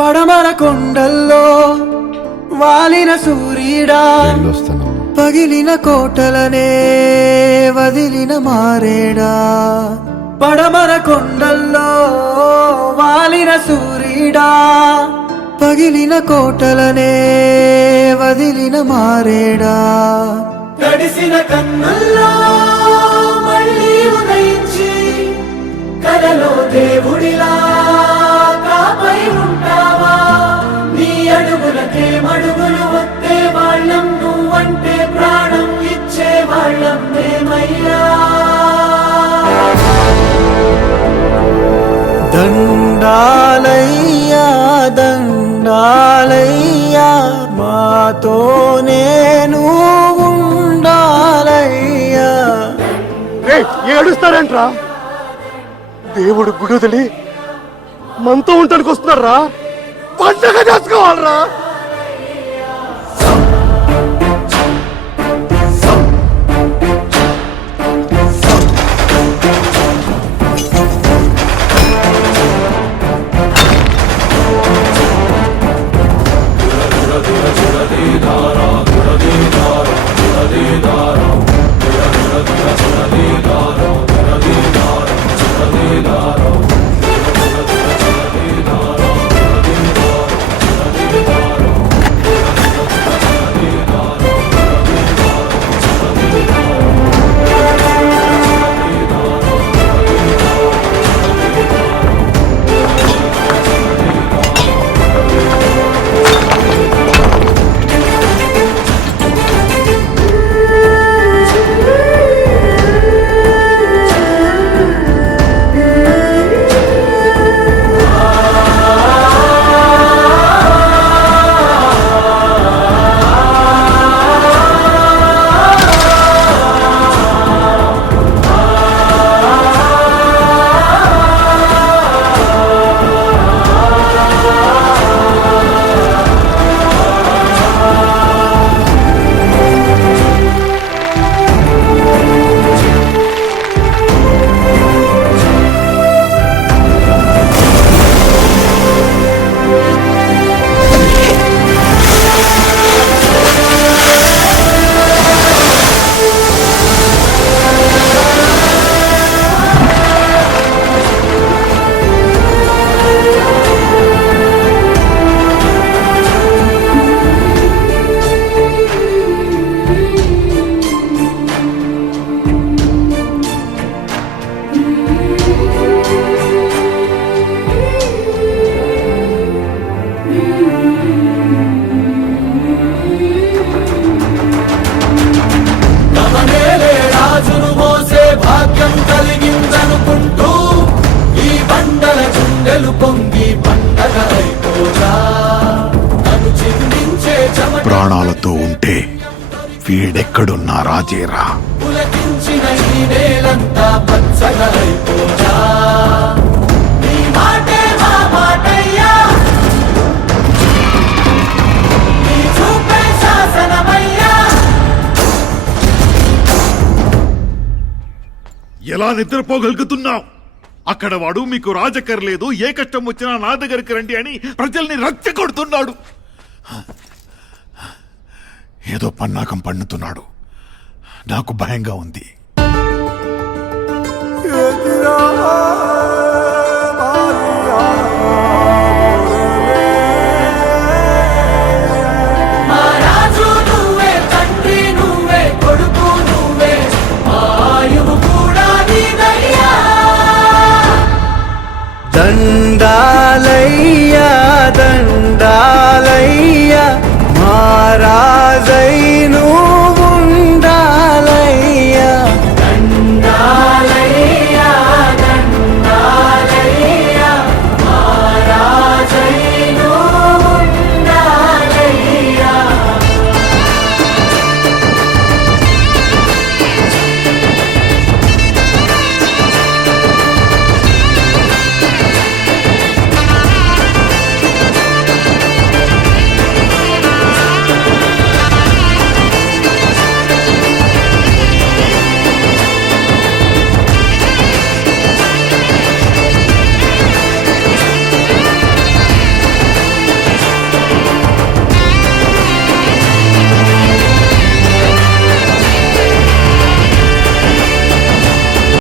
పడమర కొండల్లో వాలిన సూర్యుడా పగిలిన కోటలనే వదిలిన మారేడా. పడమర కొండల్లో వాలిన సూర్యుడా పగిలిన కోటలనే వదిలిన మారేడా. తడిసిన కన్నుల్లో మళ్ళీ ఉదయించి కలలో దేవుడిలా దండాలయ్యా దండాలయ్యా మాతో నేను ఉండాలయ్యా ఏడుస్తారంట్రా? దేవుడు గుడుదలి మనతో ఉండడానికి వస్తున్నారా? పండగ చేసుకోవాలరా? Kilimanjaro ప్రాణాలతో ఉంటే వీడెక్కడున్నా రాజేరా? ఎలా నిద్రపోగలుగుతున్నావు? అక్కడ వాడు మీకు రాజకర్లేదు ఏ కష్టం వచ్చినా నా దగ్గరికి రండి అని ప్రజల్ని రక్తి కొడుతున్నాడు ఏదో పన్నాకం పన్నుతున్నాడు నాకు భయంగా ఉంది. మా రాజు రాజైను